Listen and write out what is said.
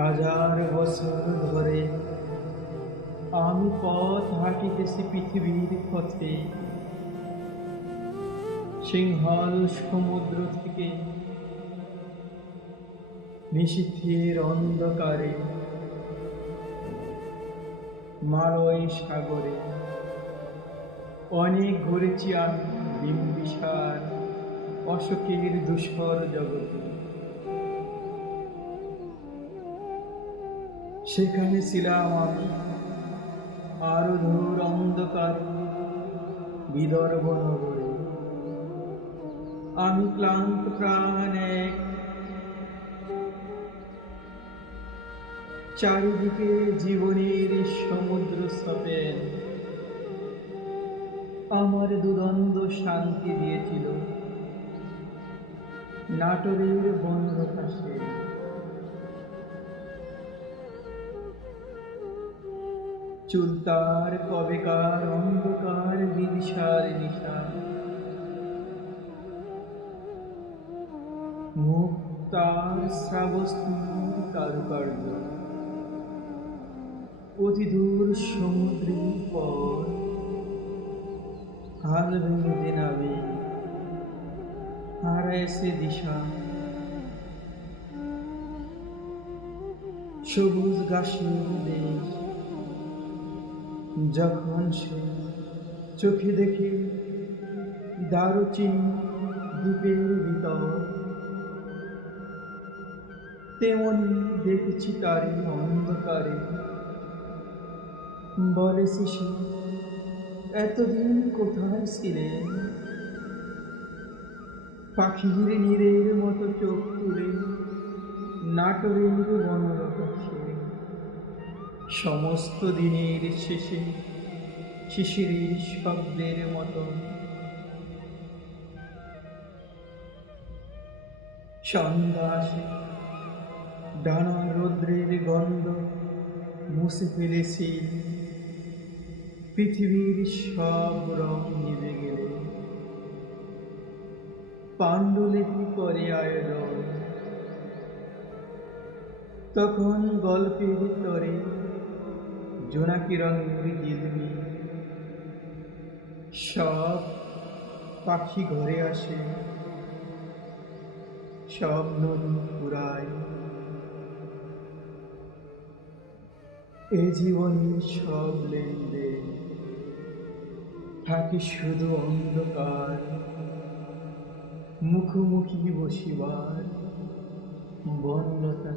হাজার বছর ধরে আমি পথ হাঁটিতেছি পৃথিবীর পথে, সিংহল সমুদ্র থেকে নিশীথের অন্ধকারে, মালয় সাগরে অনেক ঘুরেছি আমি বিম্বিসার অশোকের ধূসর জগতে। সেখানে ছিলাম আমি আরো দূর অন্ধকার বিদর্ভ নগরে। আমি ক্লান্ত প্রাণ এক, চারিদিকে জীবনের সমুদ্র সপেন আমার দুদণ্ড শান্তি দিয়েছিল নাটোরের বন্ধ পাশে। চুলতার কবেকার অন্ধকার বিদিশার নিশা, মুক্তার শ্রাবস্তির কারুকার্য, অতিদূর সমুদ্রের পর হাল ভেঙে নামে হারাইছে দিশা। সবুজ ঘাসের দেশ যখন সে চোখে দেখে দারুচিনি দ্বীপের ভিতর, তেমনি দেখেছি তারই অন্ধকারে। বলেছি সে এতদিন কোথায় ছিলেন, পাখির নীরের মতো চোখ তুলে নাটোরের বনরকাশে। সমস্ত দিনের শেষে শিশিরের শব্দের মতো সন্ধ্যা আসে, ডানা রৌদ্রের গন্ধ মুছে ফেলেছি পৃথিবীর সব রং নিভে গেলে। পাণ্ডুলিপি করে আয়োজন, তখন গল্পের তরে জোনাকি রঙের জিলমি। সব পাখি ঘরে আসে, সব নদী পুরায়, এ জীবনের সব লেনদেন থাকে শুধু অন্ধকার মুখোমুখি বসিবার বনলতা।